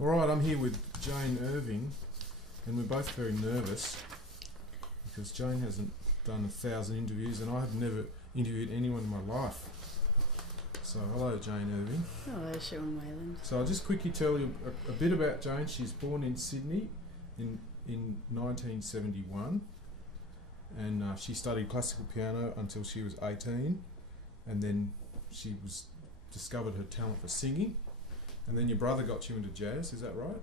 All right, I'm here with Jane Irving, and we're both very nervous because Jane hasn't done 1,000 interviews, and I have never interviewed anyone in my life. So, hello, Jane Irving. Hello, Sean Wayland. So, I'll just quickly tell you a bit about Jane. She's born in Sydney in 1971, and she studied classical piano until she was 18, and then she discovered her talent for singing. And then your brother got you into jazz, is that right?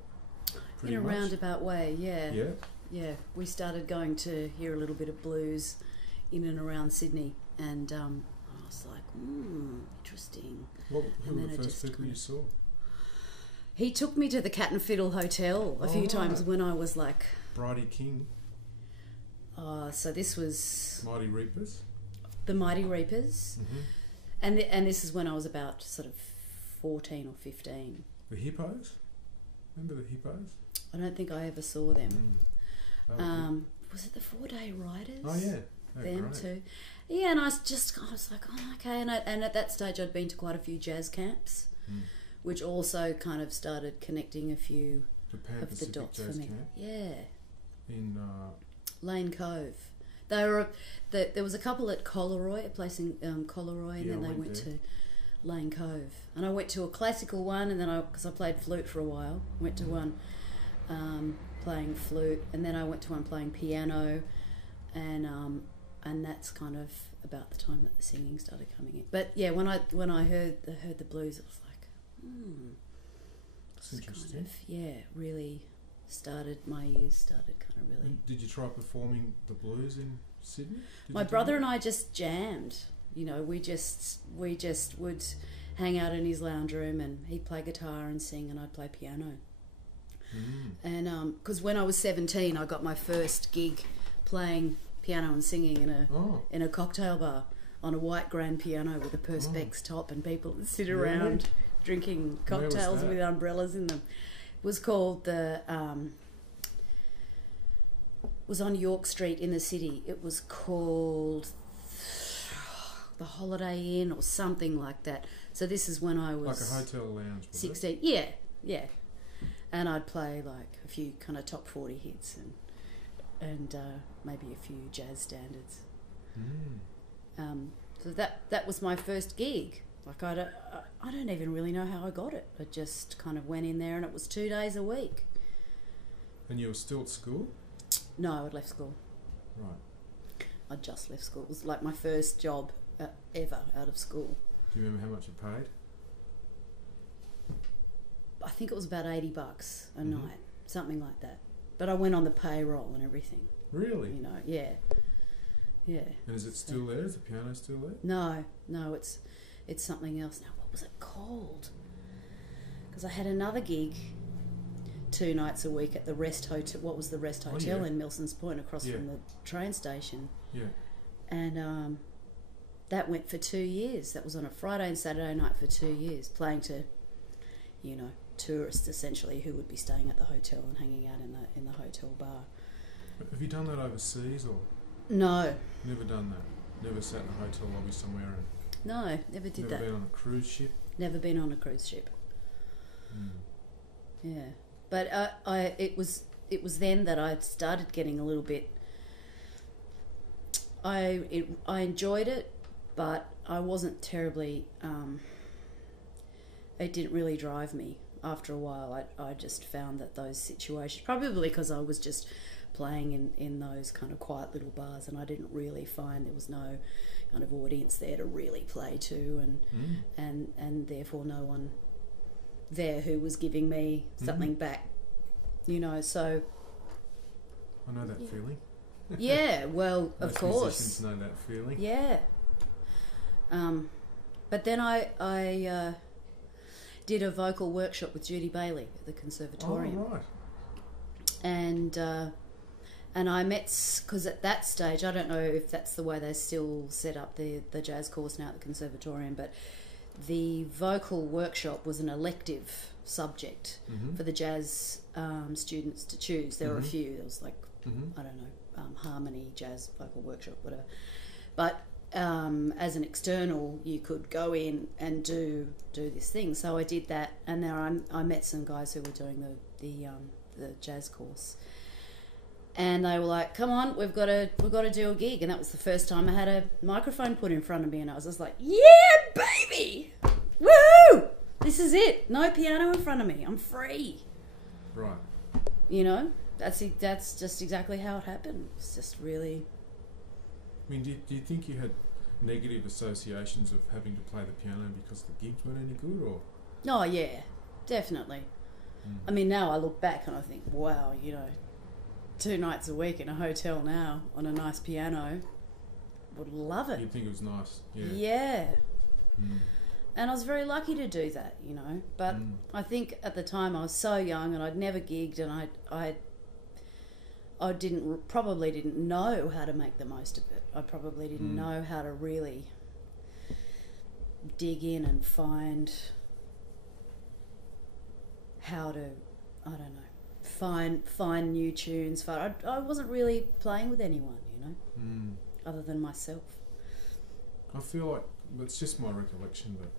In a roundabout way, yeah. Yeah? Yeah, we started going to hear a little bit of blues in and around Sydney, and I was like, interesting. Who were the first people you saw? He took me to the Cat and Fiddle Hotel a few times when I was like... Bridie King. So this was... Mighty Reapers. The Mighty Reapers. Mm-hmm. And this is when I was about sort of 14 or 15. The Hippos? Remember the Hippos? I don't think I ever saw them. Was it the 4-Day Riders? Oh, yeah. Then great. too. Yeah, and I was like, oh, okay. And at that stage, I'd been to quite a few jazz camps, which also kind of started connecting a few of the dots for me. Camp? Yeah. In Lane Cove. There was a couple at Coleroy, a place in Coleroy, and then they went to Lane Cove. And I went to a classical one, and then because I played flute for a while, went to one playing flute, and then I went to one playing piano, and that's kind of about the time that the singing started coming in. But yeah, when I heard the blues, it was like, that's interesting. Kind of, really my ears started kind of really. And did you try performing the blues in Sydney? My brother and I just jammed. You know, we just would hang out in his lounge room, and he'd play guitar and sing, and I'd play piano. And because when I was 17, I got my first gig playing piano and singing in a cocktail bar on a white grand piano with a Perspex top, and people would sit around drinking cocktails with umbrellas in them. It was called was on York Street in the city. It was called the Holiday Inn or something like that. So this is when I was... Like a hotel lounge, 16. Yeah. And I'd play like a few kind of top 40 hits and maybe a few jazz standards. So that was my first gig. Like I don't even really know how I got it. I just kind of went in there, and it was 2 days a week. And you were still at school? No, I'd left school. Right. I'd just left school. It was like my first job ever out of school. Do you remember how much it paid? I think it was about $80 a night, something like that. But I went on the payroll and everything. Really? You know, yeah. And is it still there? Is the piano still there? No, it's something else now. What was it called? Because I had another gig 2 nights a week at the Rest Hotel. What was the Rest Hotel in Milsons Point, across from the train station? Yeah. And that went for 2 years. That was on a Friday and Saturday night for 2 years, playing to, tourists essentially who would be staying at the hotel and hanging out in the hotel bar. Have you done that overseas or? No. Never done that. Never sat in a hotel lobby somewhere and. No, never did that. Never been on a cruise ship. Never been on a cruise ship. Yeah, but it was then that I started getting a little bit. I enjoyed it, but I wasn't terribly. It didn't really drive me. After a while, I just found that those situations, probably because I was just playing in those kind of quiet little bars, and I didn't really find there was no kind of audience there to really play to, and therefore no one there who was giving me something back, so. I know that feeling. Yeah, well, of course. Musicians know that feeling. Yeah. But then I did a vocal workshop with Judy Bailey at the Conservatorium. Oh, right. And I met, because at that stage, I don't know if that's the way they still set up the jazz course now at the Conservatorium, but the vocal workshop was an elective subject for the jazz students to choose. There were a few. There was like, I don't know, harmony, jazz, vocal workshop, whatever. But as an external, you could go in and do this thing. So I did that, and then I met some guys who were doing the jazz course, and they were like, "Come on, we've got to do a gig." And that was the first time I had a microphone put in front of me, and I was just like, "Yeah, baby, woohoo! This is it. No piano in front of me. I'm free." Right. You know, that's just exactly how it happened. It's just really. I mean, do you think you had negative associations of having to play the piano because the gigs weren't any good, or? Oh yeah, definitely. I mean, now I look back and I think, wow, 2 nights a week in a hotel now on a nice piano, would love it. You'd think it was nice, yeah. Yeah. And I was very lucky to do that, But I think at the time I was so young and I'd never gigged, and I probably didn't know how to make the most of it. I probably didn't know how to really dig in and find how to, I don't know, find new tunes. I wasn't really playing with anyone, other than myself. I feel like, it's just my recollection, but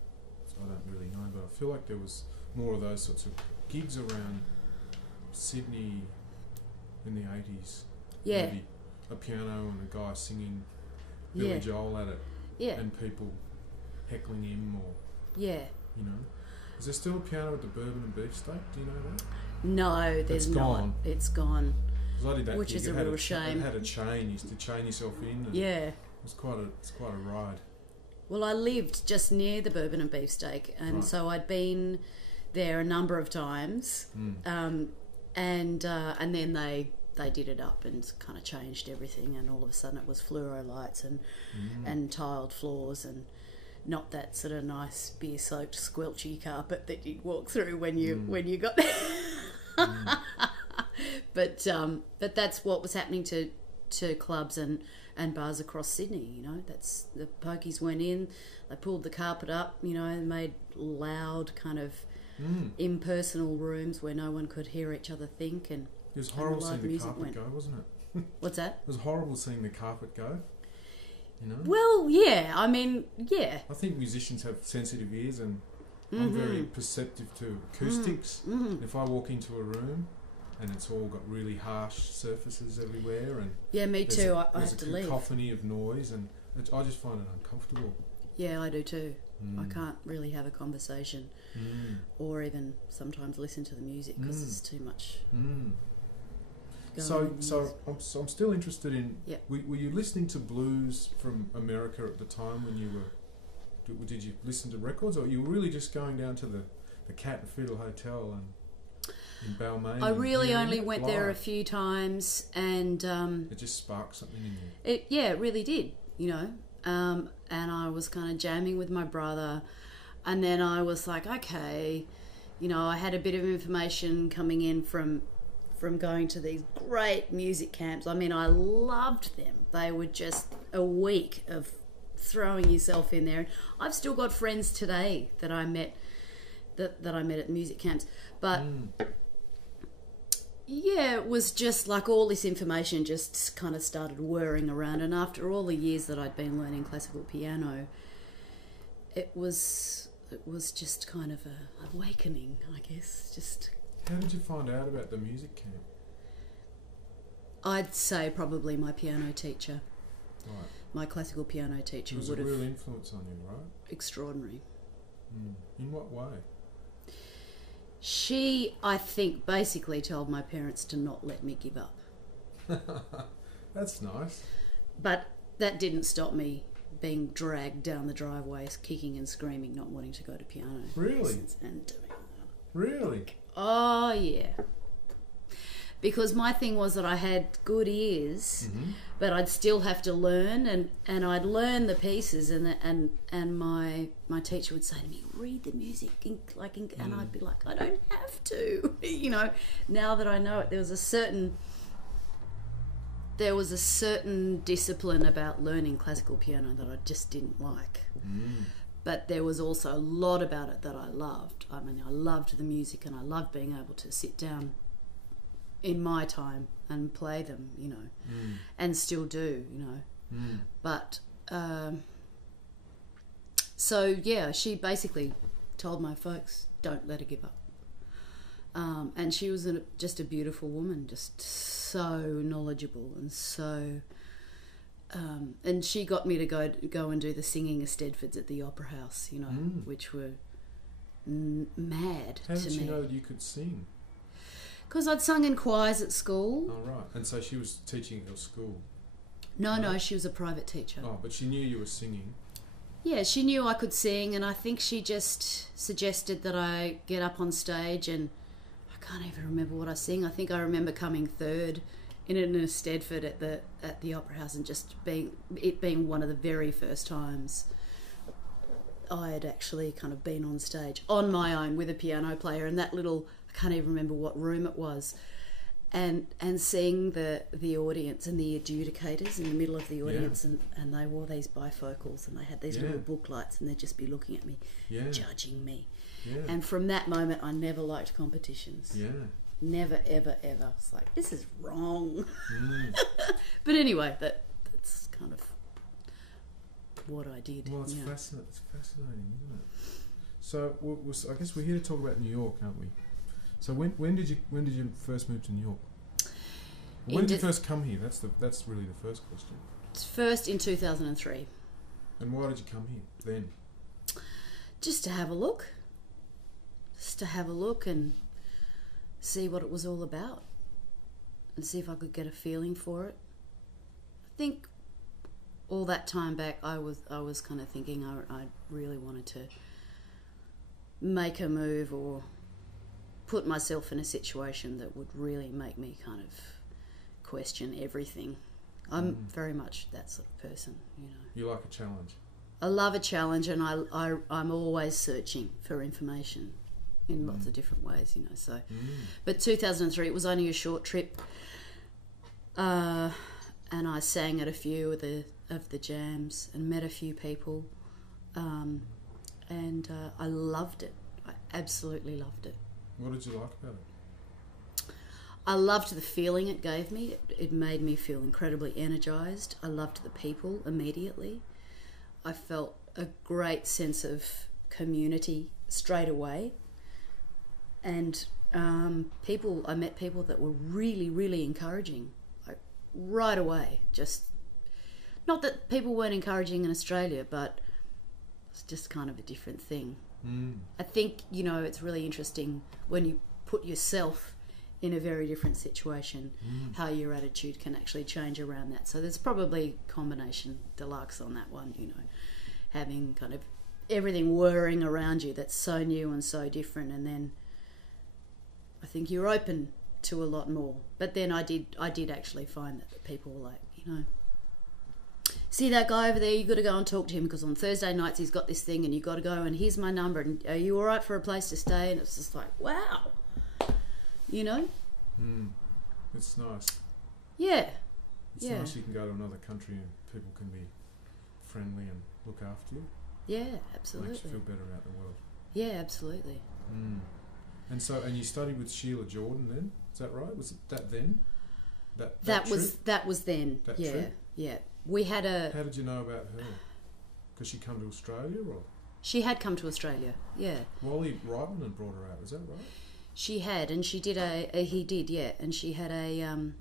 I don't really know, but I feel like there was more of those sorts of gigs around Sydney in the 80s. Yeah. Maybe a piano and a guy singing Billy Joel at it. Yeah. And people heckling him, or... Yeah. Is there still a piano at the Bourbon and Beefsteak? Do you know that? No, there's not. It's gone. 'Cause I did that Which gig. is a real shame. It had a chain. You used to chain yourself in. And yeah. It's quite a ride. Well, I lived just near the Bourbon and Beefsteak, and so I'd been there a number of times, and then they did it up and kind of changed everything, and all of a sudden it was fluoro lights and tiled floors, and not that sort of nice beer-soaked squelchy carpet that you'd walk through when you got there. But that's what was happening to clubs and bars across Sydney. That's the pokies went in, they pulled the carpet up, and made loud kind of impersonal rooms where no one could hear each other think, and it was horrible seeing the carpet go, wasn't it? What's that? It was horrible seeing the carpet go. Well, yeah. I mean, yeah. I think musicians have sensitive ears, and I'm very perceptive to acoustics. If I walk into a room and it's all got really harsh surfaces everywhere, and yeah, me too. I have to leave. There's a cacophony of noise, and I just find it uncomfortable. Yeah, I do too. I can't really have a conversation, or even sometimes listen to the music because it's too much. So I'm still interested in. Yep. Were you listening to blues from America at the time when you were? Did you listen to records, or you were really just going down to the Cat and Fiddle Hotel and in Balmain? I really only went there a few times, and it just sparked something in you. It really did, and I was kind of jamming with my brother, and then I was like, okay, I had a bit of information coming in from going to these great music camps. I mean, I loved them. They were just a week of throwing yourself in there. I've still got friends today that I met that I met at music camps. But yeah, it was just like all this information just kind of started whirring around. And after all the years that I'd been learning classical piano, it was just kind of a awakening, I guess. Just. How did you find out about the music camp? I'd say probably my piano teacher. Right. My classical piano teacher would have... It was a real influence on you, right? Extraordinary. In what way? She, I think, basically told my parents to not let me give up. That's nice. But that didn't stop me being dragged down the driveways, kicking and screaming, not wanting to go to piano really? lessons and doing that. Really? Oh, yeah. Because my thing was that I had good ears, but I'd still have to learn, and I'd learn the pieces, and my teacher would say to me, read the music, and I'd be like, I don't have to. Now that I know it, there was a certain discipline about learning classical piano that I just didn't like. But there was also a lot about it that I loved. I mean, I loved the music, and I loved being able to sit down in my time and play them, and still do, But So yeah, she basically told my folks, don't let her give up. And she was just a beautiful woman, just so knowledgeable and so... and she got me to go and do the singing of Stedfords at the Opera House, you know, which were mad to me. How did she know that you could sing? Because I'd sung in choirs at school. Oh, right. And so she was teaching at your school? No, she was a private teacher. Oh, but she knew you were singing? Yeah, she knew I could sing, and I think she just suggested that I get up on stage, and I can't even remember what I sing. I think I remember coming third in a Stedford at the Opera House, and just being one of the very first times I had actually kind of been on stage on my own with a piano player, and that little, I can't even remember what room it was, and seeing the audience and the adjudicators in the middle of the audience, and they wore these bifocals, and they had these little book lights, and they'd just be looking at me, judging me. Yeah. And from that moment, I never liked competitions. Yeah. Never, ever, ever. It's like, this is wrong. But anyway, that's kind of what I did. Well, it's fascinating, isn't it? So, I guess we're here to talk about New York, aren't we? So, when did you first move to New York? When did you first come here? That's really the first question. First in 2003. And why did you come here then? Just to have a look. Just to have a look and see what it was all about, and see if I could get a feeling for it. I think all that time back, I was kind of thinking I really wanted to make a move or put myself in a situation that would really make me kind of question everything. I'm very much that sort of person, you know. You like a challenge? I love a challenge, and I'm always searching for information in lots of different ways, you know. So, but 2003, it was only a short trip, and I sang at a few of the jams and met a few people, and I loved it. I absolutely loved it. What did you like about it? I loved the feeling it gave me. It made me feel incredibly energized. I loved the people immediately. I felt a great sense of community straight away. And I met people that were really, really encouraging, like right away. Just not that people weren't encouraging in Australia, but it's just kind of a different thing. I think, you know, it's really interesting when you put yourself in a very different situation, how your attitude can actually change around that. So there's probably combination deluxe on that one, you know, having kind of everything whirring around you that's so new and so different, and then I think you're open to a lot more. But then I did actually find that people were like, you know, see that guy over there, you got to go and talk to him, because on Thursday nights he's got this thing, and you got to go, and here's my number, and are you all right for a place to stay? And it's just like, wow, you know. It's nice. Yeah. It's nice you can go to another country and people can be friendly and look after you. Yeah, absolutely. Makes you feel better about the world. Yeah, absolutely. And so, and you studied with Sheila Jordan then? Is that right? Was it that then? That was then. That yeah, trip? Yeah. We had a... How did you know about her? Because she come to Australia, or? She had come to Australia, yeah. Wally Reitman had brought her out, is that right? She had, and she did he did, yeah. And she had a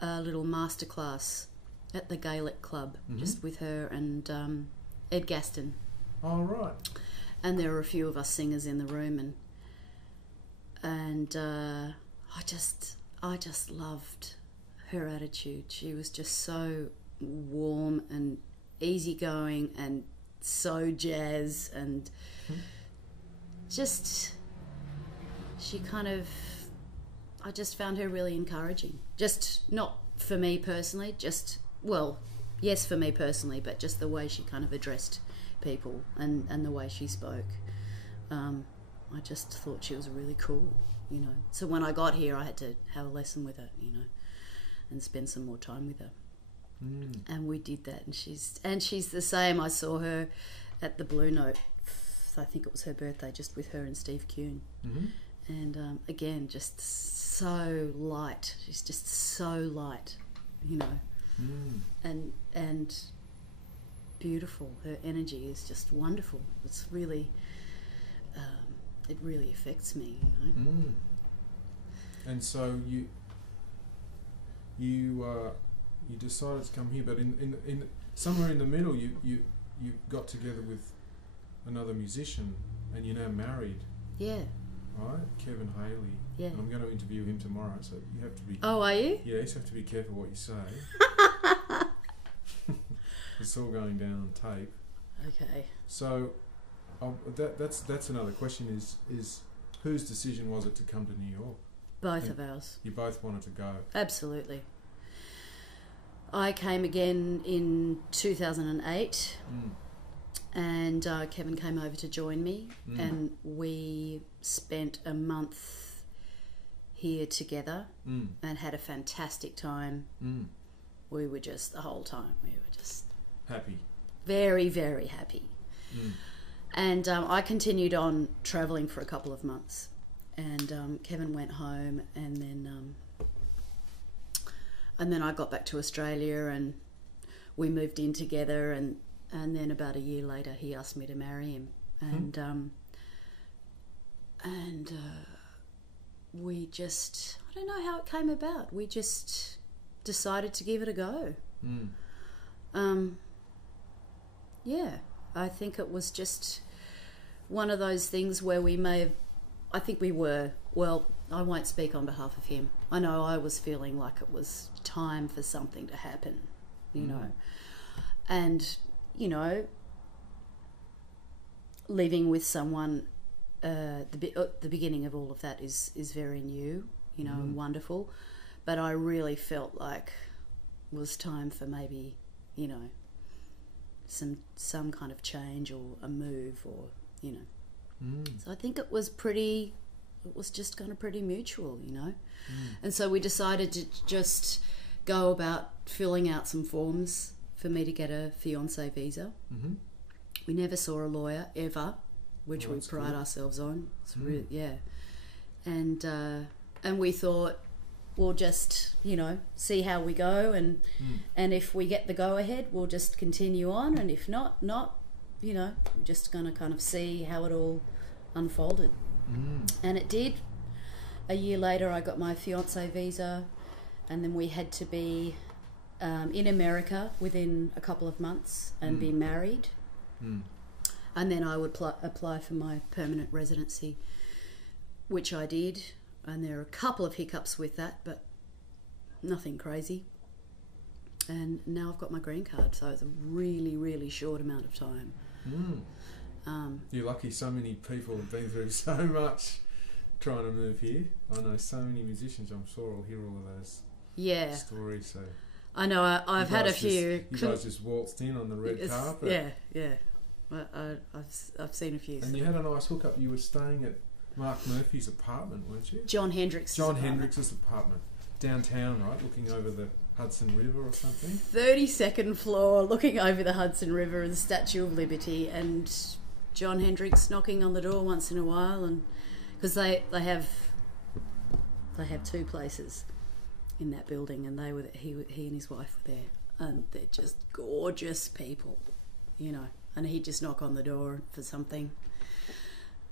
little masterclass at the Gaelic Club, just with her and Ed Gaston. Oh, right. And there were a few of us singers in the room, and I just loved her attitude. She was just so warm and easygoing and so jazz, and just she kind of, I just found her really encouraging. Just not for me personally, just, well, yes, for me personally, but just the way she kind of addressed people and the way she spoke. I just thought she was really cool, you know. So when I got here, I had to have a lesson with her, you know, and spend some more time with her. And we did that, and she's the same. I saw her at the Blue Note, I think it was her birthday, just with her and Steve Kuhn. And again, just so light. She's just so light, you know. And beautiful. Her energy is just wonderful. It's really, it really affects me, you know. And so you decided to come here, but in somewhere in the middle, you got together with another musician, and you're now married. Yeah. Right, Kevin Hailey. Yeah. And I'm going to interview him tomorrow, so you have to be. Oh, are you? Yeah, you just have to be careful what you say. It's all going down on tape. Okay. So, that's another question. Is whose decision was it to come to New York? Both of ours. You both wanted to go. Absolutely. I came again in 2008. And Kevin came over to join me, and we spent a month here together and had a fantastic time. We were just, the whole time, we were just... happy. Very, very happy. And I continued on travelling for a couple of months, and Kevin went home, and then I got back to Australia, and we moved in together, and then about a year later he asked me to marry him, and we just, I don't know how it came about, we just decided to give it a go. Yeah, I think it was just one of those things where we may have, I think we were, well, I won't speak on behalf of him, I know I was feeling like it was time for something to happen, you know, and you know, living with someone, the beginning of all of that is very new, you know, and wonderful. But I really felt like it was time for maybe, you know, some kind of change or a move, or, you know. So I think it was just kind of pretty mutual, you know. And so we decided to just go about filling out some forms for me to get a fiancé visa. We never saw a lawyer ever, which we pride ourselves on. It's really, yeah. And we thought, we'll just, you know, see how we go, and if we get the go ahead, we'll just continue on, and if not, you know, we're just gonna kind of see how it all unfolded. And it did. A year later, I got my fiancé visa, and then we had to be in America within a couple of months and be married, and then I would apply for my permanent residency, which I did, and there are a couple of hiccups with that, but nothing crazy, and now I've got my green card, so it's a really, really short amount of time. You're lucky. So many people have been through so much trying to move here. I know so many musicians, I'm sure will hear all of those stories, so I know I've had a few. You guys just waltzed in on the red carpet. Yeah. I've seen a few. And you had a nice hookup. You were staying at Mark Murphy's apartment, weren't you? John Hendricks's apartment. Downtown, right? Looking over the Hudson River or something? 32nd floor, looking over the Hudson River and the Statue of Liberty, and John Hendricks knocking on the door once in a while, and because they have two places in that building, and he and his wife were there, and they're just gorgeous people, you know, and he'd just knock on the door for something,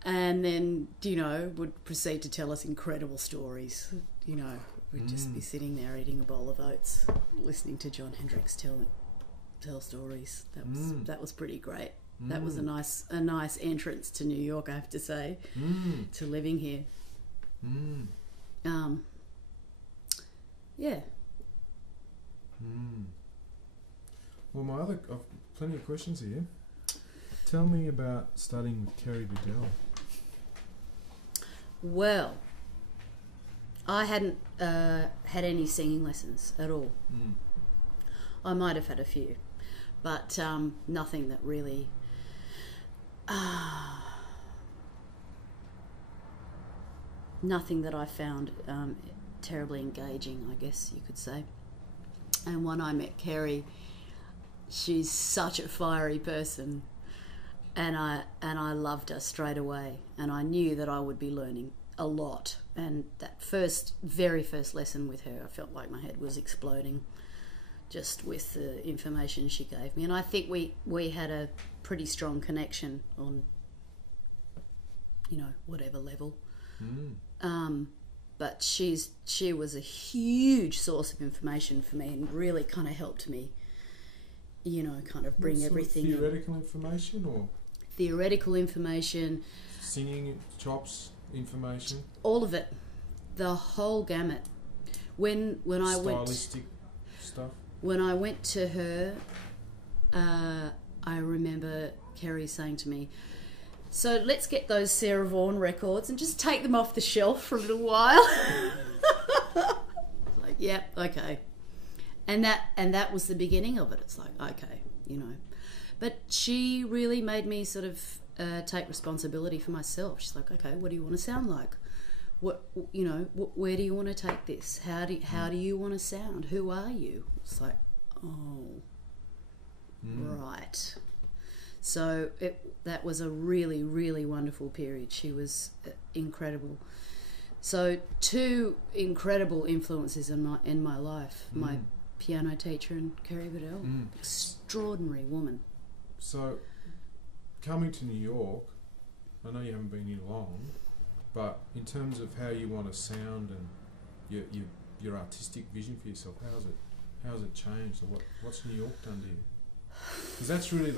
and then, you know, would proceed to tell us incredible stories, you know. We'd just be sitting there eating a bowl of oats, listening to John Hendricks tell stories. That was pretty great. That was a nice entrance to New York, I have to say, to living here. Yeah. Well, I've plenty of questions here. Tell me about studying with Kerry Biddell. Well, I hadn't had any singing lessons at all. I might have had a few, but nothing that really nothing that I found terribly engaging, I guess you could say. And when I met Kerry, she's such a fiery person, and I loved her straight away, and I knew that I would be learning a lot. And that very first lesson with her, I felt like my head was exploding. just with the information she gave me. And I think we had a pretty strong connection on, you know, whatever level. But she was a huge source of information for me and really kind of helped me, you know, kind of bring everything in. Theoretical information or? Theoretical information. Singing chops information? All of it. The whole gamut. When I went... Stylistic stuff? When I went to her, I remember Kerry saying to me, so let's get those Sarah Vaughan records and just take them off the shelf for a little while. Like, yeah, okay. And that was the beginning of it. It's like, okay, you know. But she really made me sort of take responsibility for myself. She's like, okay, what do you want to sound like? What, you know, where do you want to take this? How do you want to sound? Who are you? It's like, oh, right. So that was a really, really wonderful period. She was incredible. So 2 incredible influences in my life. My piano teacher and Kerry Bedell. Extraordinary woman. So coming to New York, I know you haven't been here long, but in terms of how you want to sound and your artistic vision for yourself, how's it changed, or what's New York done to you? Because that's really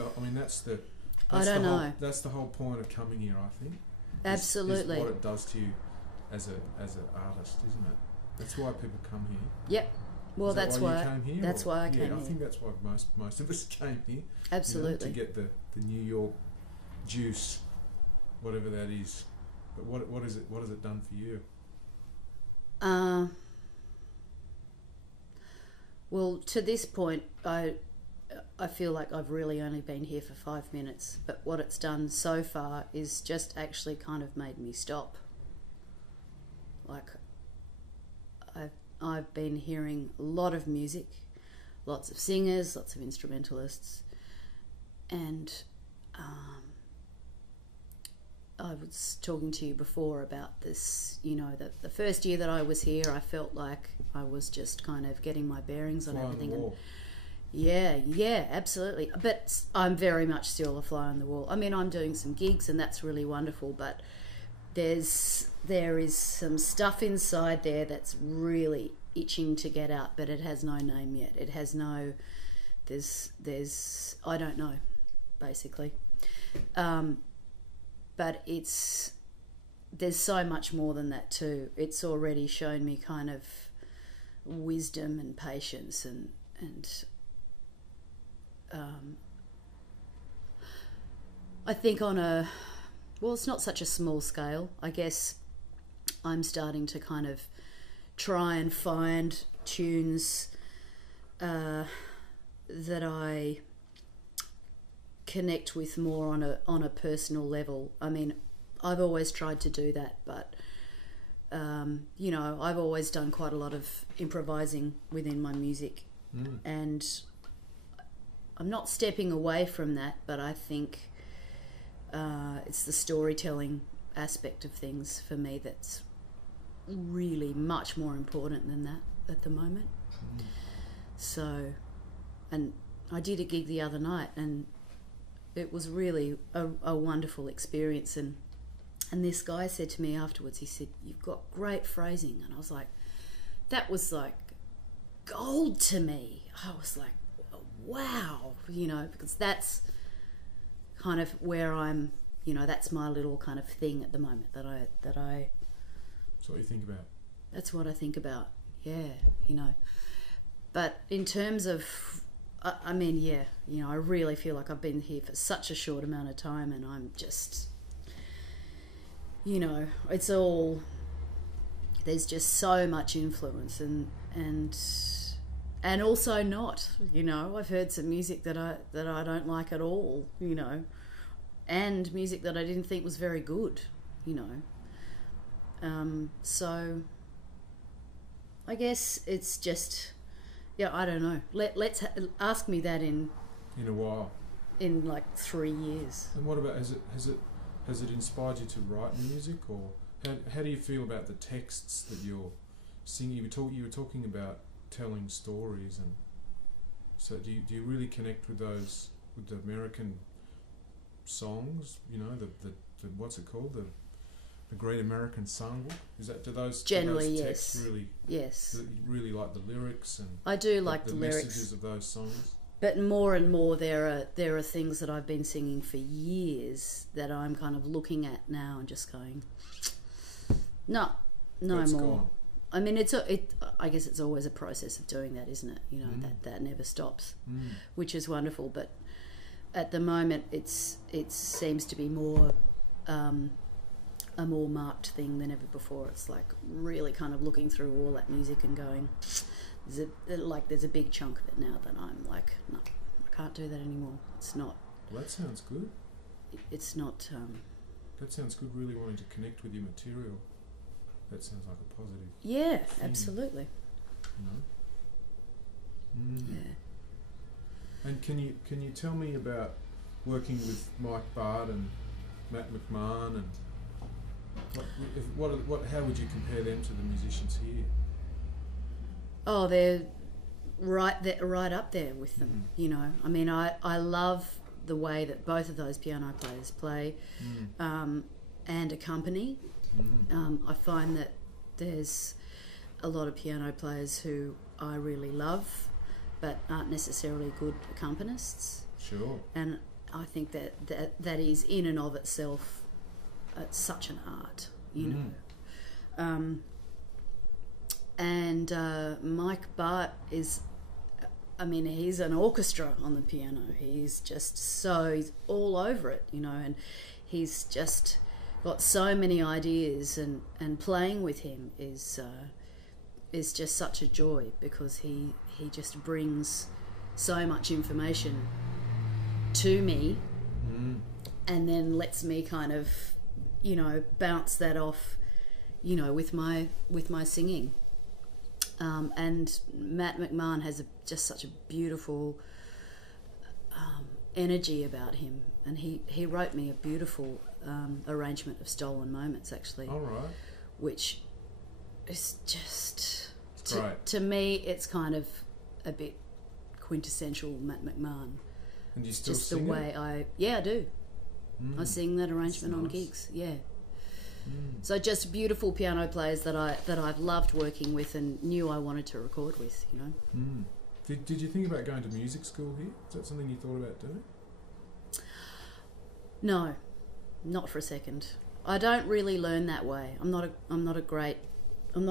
that's the whole point of coming here, I think. Absolutely. Is what it does to you as an artist, isn't it? That's why people come here. Yep. Well, that's why you came here. That's why I came here. I think that's why most of us came here. Absolutely. You know, to get the New York juice, whatever that is. But what is it? What has it done for you? Well, to this point, I feel like I've really only been here for 5 minutes, but what it's done so far is just actually kind of made me stop. Like, I've been hearing a lot of music, lots of singers, lots of instrumentalists, and I was talking to you before about this, you know, that the first year that I was here, I felt like I was just kind of getting my bearings on everything. And yeah, absolutely. But I'm very much still a fly on the wall. I mean, I'm doing some gigs and that's really wonderful, but there is some stuff inside there that's really itching to get out, but it has no name yet. It has no, there's I don't know, basically. But there's so much more than that too. It's already shown me kind of wisdom and patience and I think on it's not such a small scale. I guess I'm starting to kind of try and find tunes that I connect with more on a personal level. I mean, I've always tried to do that, but you know, I've always done quite a lot of improvising within my music, and I'm not stepping away from that, but I think it's the storytelling aspect of things for me that's really much more important than that at the moment. So, and I did a gig the other night and it was really a wonderful experience, and this guy said to me afterwards, he said, "You've got great phrasing," and I was like, that was like gold to me. I was like, wow, you know, because that's kind of where I'm, you know, that's my little kind of thing at the moment that I That's what you think about. That's what I think about, yeah, you know. But in terms of, I mean, yeah, you know, I really feel like I've been here for such a short amount of time, and I'm just, you know, it's all, there's just so much influence and also not, you know, I've heard some music that I don't like at all, you know, and music that I didn't think was very good, you know. So I guess it's just, yeah, I don't know. Let's ask me that in a while, in like 3 years. And what about, has it inspired you to write music, or how do you feel about the texts that you're singing? You were talking about telling stories, and So do you really connect with those, with the American songs? You know, the what's it called, the Great American Songbook? Is that, do those texts really? Yes. You really like the lyrics and I do like the lyrics, messages of those songs. But more and more, there are things that I've been singing for years that I'm kind of looking at now and just going, no That's more. Gone. I mean, I guess it's always a process of doing that, isn't it? You know, that never stops, which is wonderful. But at the moment, it seems to be more a more marked thing than ever before. It's like really kind of looking through all that music and going, there's a big chunk of it now that I'm like, no, I can't do that anymore. It's not. Well, that sounds good. It's not. That sounds good. Really wanting to connect with your material. That sounds like a positive. Yeah, thing, absolutely. You know. Yeah. And can you tell me about working with Mike Bard and Matt McMahon, and how would you compare them to the musicians here? Oh, they're right up there with them. You know, I mean, I love the way that both of those piano players play and accompany. I find that there's a lot of piano players who I really love, but aren't necessarily good accompanists. Sure. And I think that is in and of itself such an art, you know. And Mike Bart is, I mean, he's an orchestra on the piano. He's all over it, you know, and he's just got so many ideas, and playing with him is just such a joy, because he just brings so much information to me and then lets me kind of, you know, bounce that off, you know, with my singing. And Matt McMahon has just such a beautiful energy about him, and he wrote me a beautiful arrangement of Stolen Moments, actually. All right. Which is just, great. To me, it's kind of a bit quintessential Matt McMahon. And do you still just sing the way it? I do. I sing that arrangement on gigs. Yeah. So just beautiful piano players that I've loved working with and knew I wanted to record with, you know. Did you think about going to music school here? Is that something you thought about doing? No, not for a second. I don't really learn that way. I'm not great in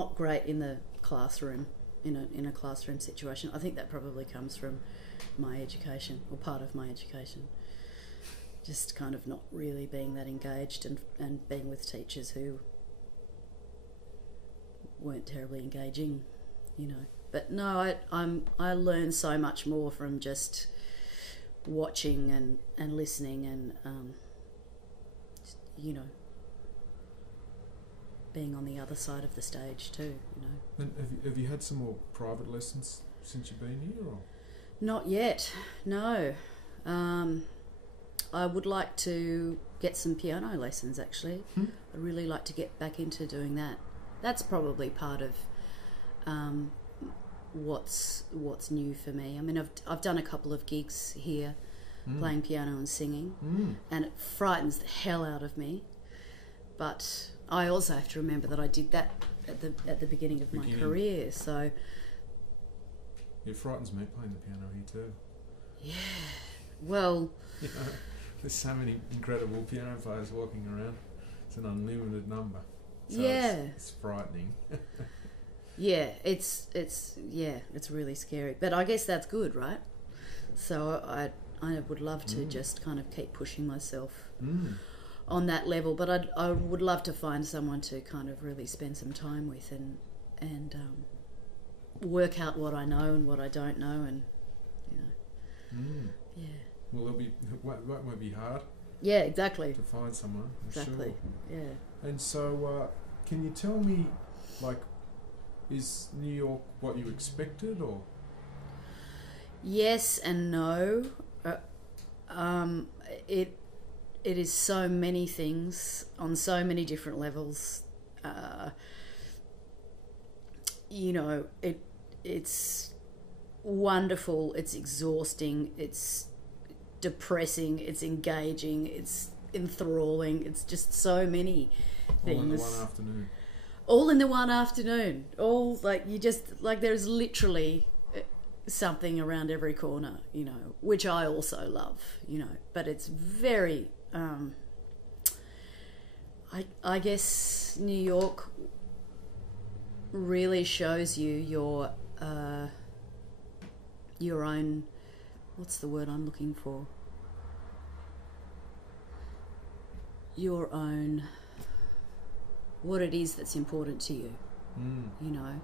the classroom, in a classroom situation. I think that probably comes from my education, or part of my education. Just kind of not really being that engaged, and being with teachers who weren't terribly engaging, you know. But no, I learn so much more from just watching and listening and you know, being on the other side of the stage too, you know. And have you had some more private lessons since you've been here, or? Not yet, no. I would like to get some piano lessons, actually. I'd really like to get back into doing that. That's probably part of what's new for me. I mean, I've done a couple of gigs here playing piano and singing, and it frightens the hell out of me. But I also have to remember that I did that at the beginning of my career, so... It frightens me playing the piano here too. Yeah, well... You know, there's so many incredible piano players walking around. It's an unlimited number. So it's frightening. Yeah, it's really scary. But I guess that's good, right? So I would love to just kind of keep pushing myself on that level. But I would love to find someone to kind of really spend some time with and work out what I know and what I don't know, and you know, yeah. Well, that won't be hard. Yeah, exactly. To find someone, I'm exactly. Sure. Yeah. And so, can you tell me, like, is New York what you expected, or? Yes and no. It is so many things on so many different levels. You know, it's wonderful, it's exhausting, it's depressing, it's engaging, it's enthralling, it's just so many things. All in the one afternoon. All in the one afternoon. All like you just like there's literally something around every corner, you know, which I also love, you know, but it's very I guess New York really shows you your own, what's the word I'm looking for? Your own, what it is that's important to you, you know,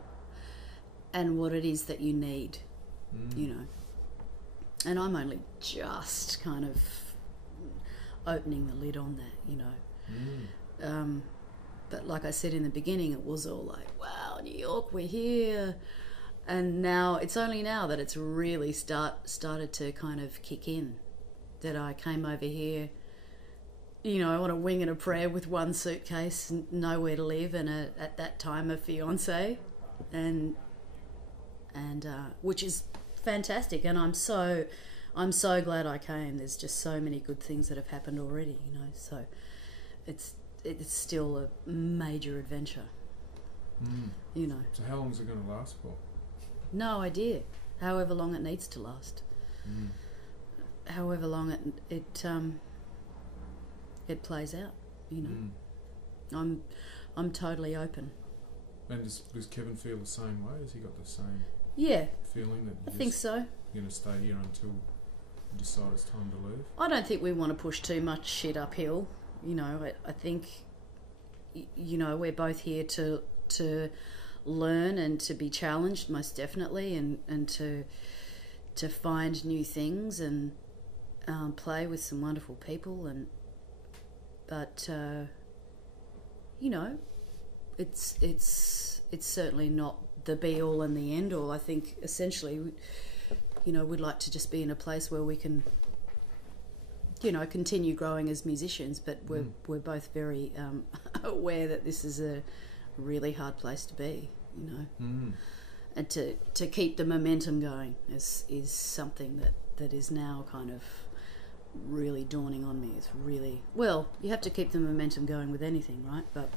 and what it is that you need, you know. And I'm only just kind of opening the lid on that, you know. But like I said in the beginning, it was all like, wow, New York, we're here. And now, it's only now that it's really started to kind of kick in, that I came over here, you know, on a wing and a prayer with one suitcase, nowhere to live, and at that time a fiance, and which is fantastic. And I'm so glad I came. There's just so many good things that have happened already, you know. So it's still a major adventure, you know. So how long is it going to last for? No idea. However long it needs to last. However long it plays out, you know. I'm totally open. And does Kevin feel the same way? Has he got the same feeling that I think so. You're going to stay here until you decide it's time to leave? I don't think we want to push too much shit uphill, you know. I think, you know, we're both here to learn and to be challenged, most definitely, and to find new things and play with some wonderful people, but you know, it's certainly not the be all and the end all. I think essentially, you know, we'd like to just be in a place where we can, you know, continue growing as musicians, but we're both very aware that this is a really hard place to be, you know. And to keep the momentum going is something that is now kind of really dawning on me. It's really, well, you have to keep the momentum going with anything, right? But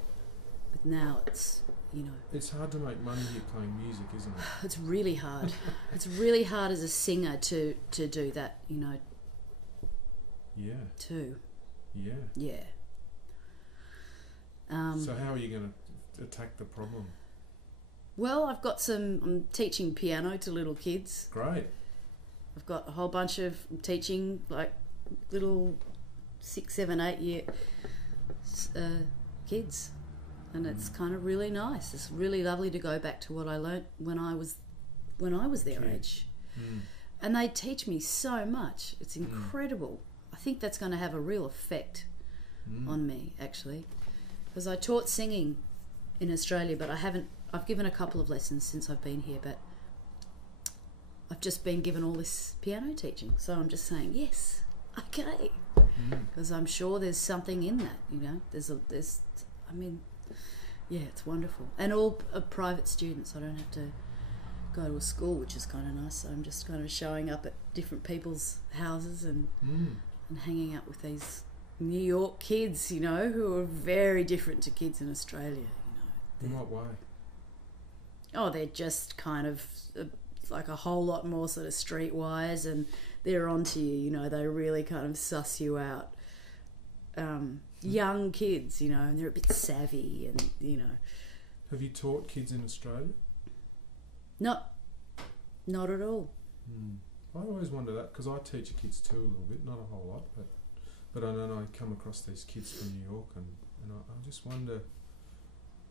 now it's, you know, it's hard to make money here playing music, isn't it? It's really hard. It's really hard as a singer to do that, you know. Yeah. Too. Yeah. Yeah. So how are you going to attack the problem? Well, I'm teaching piano to little kids. Great. I've got a whole bunch of teaching, like, little 6, 7, 8 year kids. And it's kind of really nice. It's really lovely to go back to what I learnt when I was their age. And they teach me so much. It's incredible. I think that's going to have a real effect on me, actually. Because I taught singing in Australia, but I've given a couple of lessons since I've been here, but I've just been given all this piano teaching. So I'm just saying, yes, okay. Because I'm sure there's something in that, you know. Yeah, it's wonderful. And all private students. I don't have to go to a school, which is kind of nice. So I'm just kind of showing up at different people's houses and hanging out with these New York kids, you know, who are very different to kids in Australia, you know. In what way? Oh, they're just kind of like a whole lot more sort of streetwise, and they're onto you, you know. They really kind of suss you out. Young kids, you know, and they're a bit savvy, and, you know. Have you taught kids in Australia? Not at all. I always wonder that, because I teach kids too a little bit, not a whole lot, but I know I come across these kids from New York, and I just wonder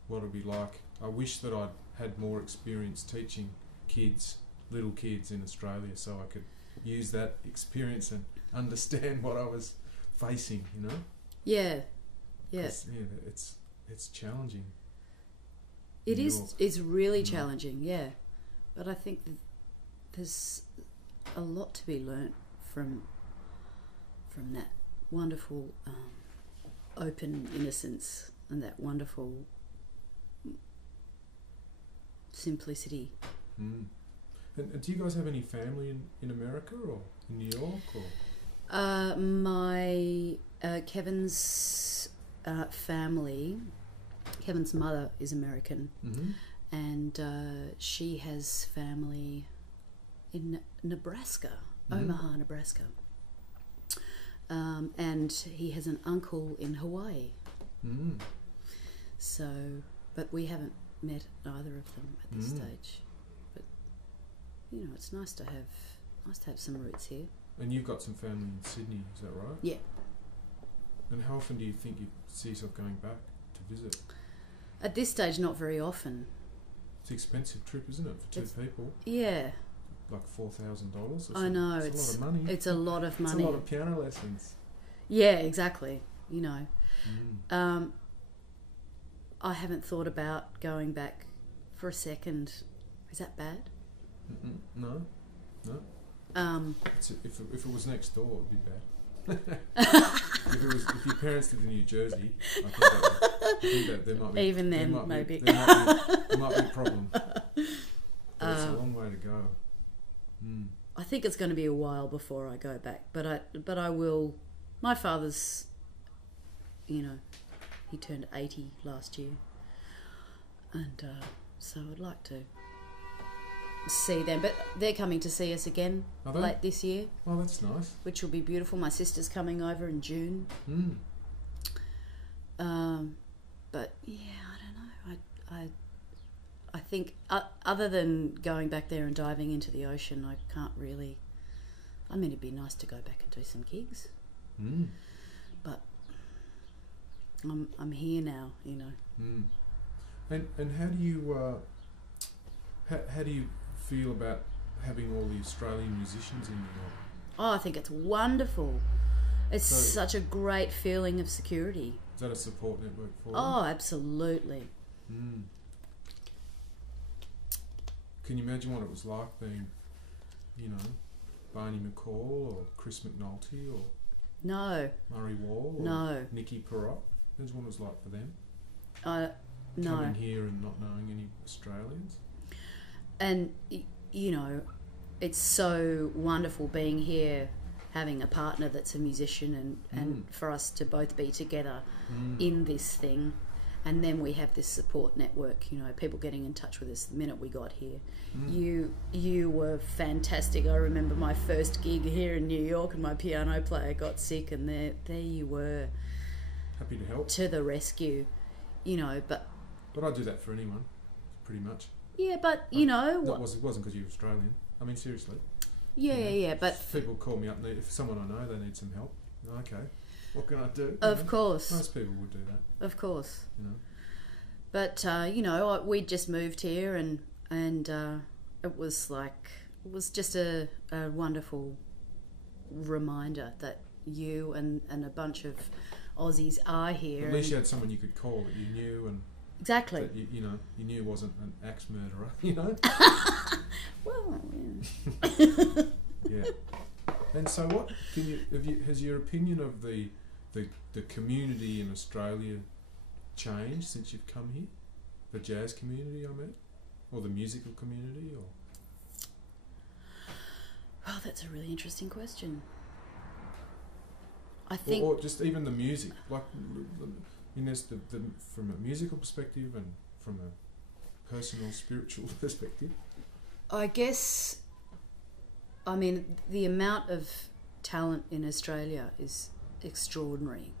what it'd be like. I wish that I'd had more experience teaching kids, little kids in Australia, so I could use that experience and understand what I was facing, you know. Yeah. It's challenging. It is. It's really challenging. Yeah, but I think there's a lot to be learnt from that wonderful open innocence and that wonderful simplicity. And do you guys have any family in America or in New York or? Kevin's family, Kevin's mother is American, and she has family in Nebraska, Omaha, Nebraska. And he has an uncle in Hawaii. So, but we haven't met either of them at this stage. But you know, it's nice to have some roots here. And you've got some family in Sydney, is that right? Yeah. And how often do you think you see yourself going back to visit? At this stage, not very often. It's an expensive trip, isn't it, for two people? Yeah. Like $4,000 or I know. It's a lot of money. It's a lot of money. It's a lot of piano lessons. Yeah, exactly. You know. I haven't thought about going back for a second. Is that bad? No. If it was next door, it would be bad. if your parents lived in New Jersey, I think that there might be. Even then, maybe there might be a problem. But it's a long way to go. I think it's going to be a while before I go back, but I will. My father's, you know, he turned 80 last year, and so I'd like to see them. But they're coming to see us again late this year. Oh, that's nice. Which will be beautiful. My sister's coming over in June. But yeah, I don't know. I think other than going back there and diving into the ocean, I can't really. I mean, it'd be nice to go back and do some gigs. But I'm here now, you know. And how do you how do you feel about having all the Australian musicians in New York? Oh, I think it's wonderful. It's such a great feeling of security. Is that a support network for you? Oh, absolutely. Can you imagine what it was like being, you know, Barney McCall or Chris McNulty or Murray Wall or Nicky Perrott? Imagine what it was like for them. Coming here and not knowing any Australians. And, you know, it's so wonderful being here, having a partner that's a musician and for us to both be together in this thing. And then we have this support network, you know, people getting in touch with us the minute we got here. You were fantastic. I remember my first gig here in New York and my piano player got sick and there you were. Happy to help. To the rescue, you know, but I do that for anyone, pretty much. Yeah, but, you know... It wasn't because you're Australian. I mean, seriously. Yeah, but... If people call me up, if someone I know, they need some help. Okay, what can I do? Of course. Most people would do that. Of course. You know. But, you know, we just moved here and it was like... It was just a wonderful reminder that you and a bunch of Aussies are here. At least you had someone you could call that you knew and... Exactly. That you know, you knew wasn't an axe murderer, you know? Well, yeah. Yeah. And so what has your opinion of the community in Australia changed since you've come here? The jazz community, I mean? Or the musical community, or? Well, that's a really interesting question. I think... Or just even the music, like... there's from a musical perspective and from a personal, spiritual perspective. I guess, I mean, the amount of talent in Australia is extraordinary.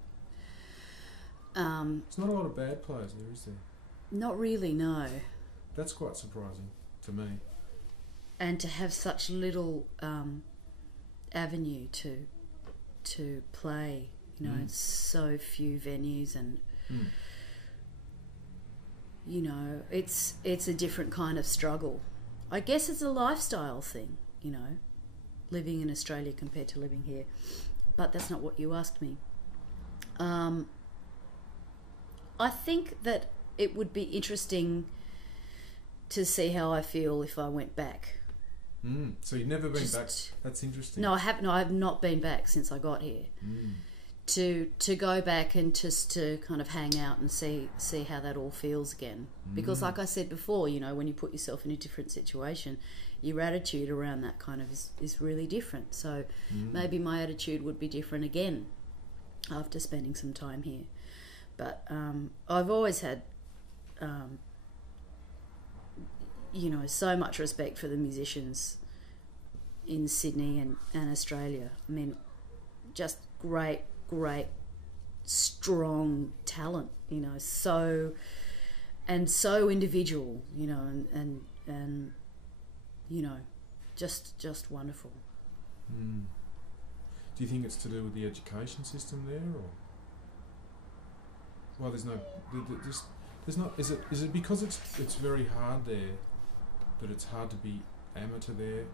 There's not a lot of bad players there, is there? Not really, no. That's quite surprising to me. And to have such little avenue to play. You know, it's so few venues and, you know, it's a different kind of struggle. I guess it's a lifestyle thing, you know, living in Australia compared to living here. But that's not what you asked me. I think that it would be interesting to see how I feel if I went back. So you've never been back? That's interesting. No, I have not been back since I got here. to go back and just to kind of hang out and see how that all feels again. Because like I said before, you know, when you put yourself in a different situation, your attitude around that kind of is really different. So maybe my attitude would be different again after spending some time here. But I've always had, you know, so much respect for the musicians in Sydney and Australia. I mean, just great, strong talent, you know, so individual, you know, and you know, just wonderful. Do you think it's to do with the education system there, or? Well, there's not. Is it because it's very hard there that it's hard to be amateur there,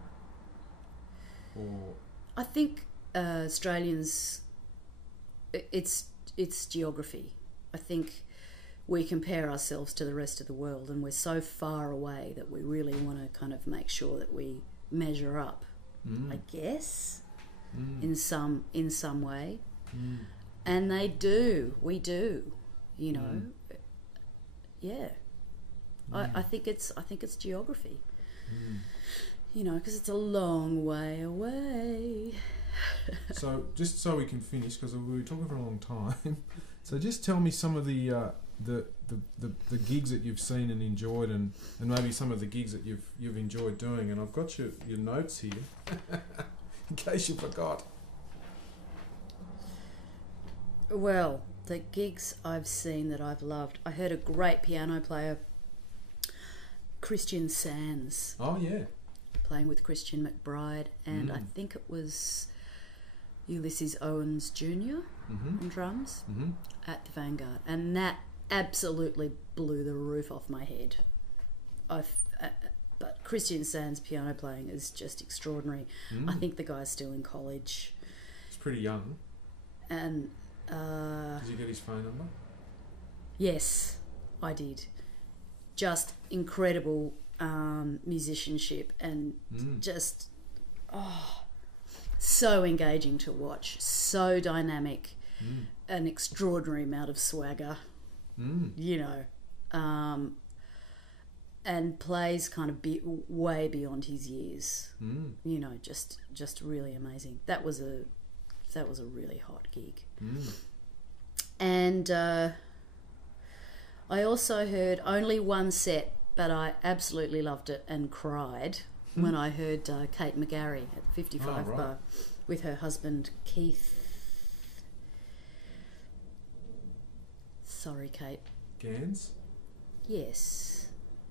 or? I think Australians, it's geography. I think we compare ourselves to the rest of the world, and we're so far away that we really want to kind of make sure that we measure up. I guess in some way, and they do. We do. You know, yeah. I think it's geography. You know, because it's a long way away. So just so we can finish, because we were talking for a long time. So just tell me some of the gigs that you've seen and enjoyed, and maybe some of the gigs that you've enjoyed doing. And I've got your notes here in case you forgot. Well, the gigs I've seen that I've loved. I heard a great piano player, Christian Sands. Oh yeah. Playing with Christian McBride, and I think it was Ulysses Owens Jr. On drums at the Vanguard, and that absolutely blew the roof off my head. But Christian Sands' piano playing is just extraordinary. I think the guy's still in college. He's pretty young. And did you get his phone number? Yes, I did. Just incredible musicianship, and just so engaging to watch, so dynamic, an extraordinary amount of swagger, you know, and plays kind of way beyond his years, you know, just really amazing. That was a really hot gig. And I also heard only one set, but I absolutely loved it and cried when I heard Kate McGarry at 55 Bar with her husband Keith. Sorry, Kate. Gans? Yes.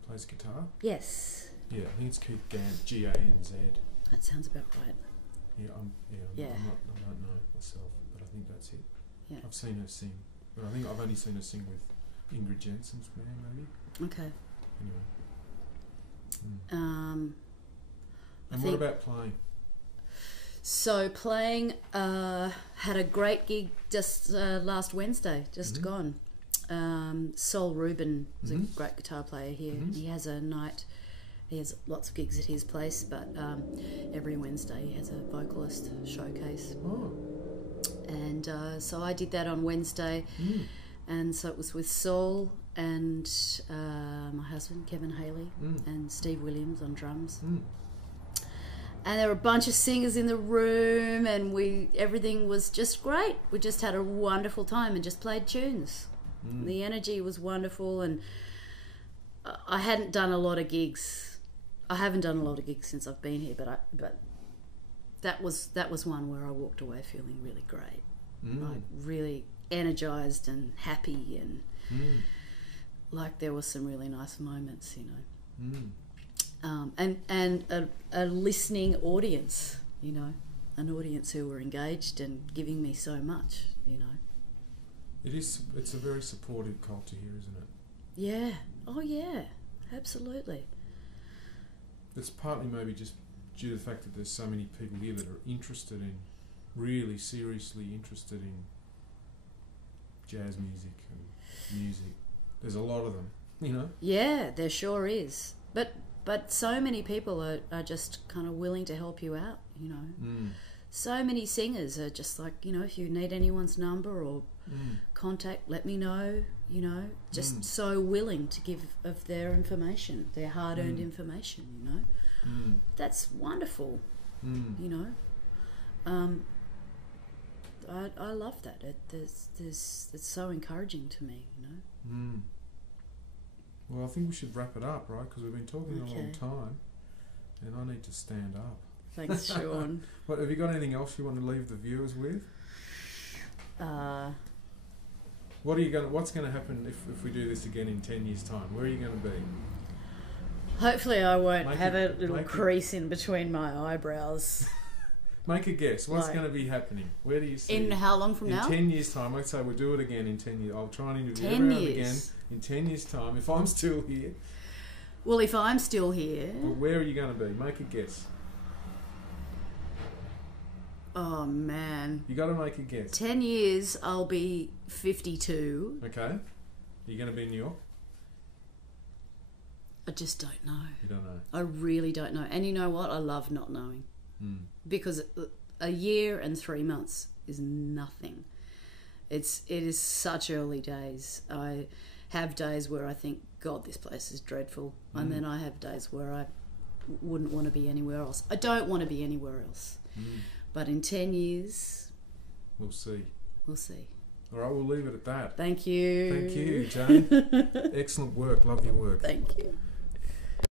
Plays guitar? Yes. Yeah, I think it's Keith Gans, G-A-N-Z. That sounds about right. I don't know myself, but I think that's it. Yeah. I've seen her sing, but I think I've only seen her sing with Ingrid Jensen's band, maybe. Okay. Anyway. And what about playing? So playing, had a great gig just last Wednesday, just gone. Sol Rubin is a great guitar player here. He has a night. He has lots of gigs at his place, but every Wednesday he has a vocalist showcase. Oh. And so I did that on Wednesday, and so it was with Sol and my husband Kevin Hailey and Steve Williams on drums. And there were a bunch of singers in the room, and everything was just great. We just had a wonderful time and just played tunes. The energy was wonderful, and I hadn't done a lot of gigs. I haven't done a lot of gigs since I've been here, but that was one where I walked away feeling really great, like really energized and happy, and like there were some really nice moments, you know. And a listening audience, you know, an audience who were engaged and giving me so much, you know. It's a very supportive culture here, isn't it? Yeah. Oh yeah, absolutely. It's partly maybe just due to the fact that there's so many people here that are interested in, really seriously interested in jazz music and music. There's a lot of them, you know? Yeah, there sure is. But so many people are just kind of willing to help you out, you know. so many singers are just like, you know, if you need anyone's number or contact, let me know, you know, just so willing to give of their information, their hard-earned information, you know. That's wonderful, you know. I love that. It's so encouraging to me, you know. Well, I think we should wrap it up, right? Because we've been talking a long time, and I need to stand up. Thanks, Sean. What, have you got anything else you want to leave the viewers with? What's going to happen if we do this again in 10 years' time? Where are you going to be? Hopefully I won't have a little crease in between my eyebrows. Make a guess. What's going to be happening? Where do you see in how long from now? In 10 years' time. Let's say we'll do it again in 10 years. I'll try and interview everyone again in 10 years' time, if I'm still here. Well, if I'm still here... But where are you going to be? Make a guess. Oh, man. You got to make a guess. 10 years, I'll be 52. Okay. Are you going to be in New York? I just don't know. You don't know? I really don't know. And you know what? I love not knowing. Because a year and 3 months is nothing. It is such early days. I have days where I think, God, this place is dreadful. And then I have days where I wouldn't want to be anywhere else. I don't want to be anywhere else. But in 10 years... We'll see. We'll see. All right, we'll leave it at that. Thank you. Thank you, Jane. Excellent work. Love your work. Thank you.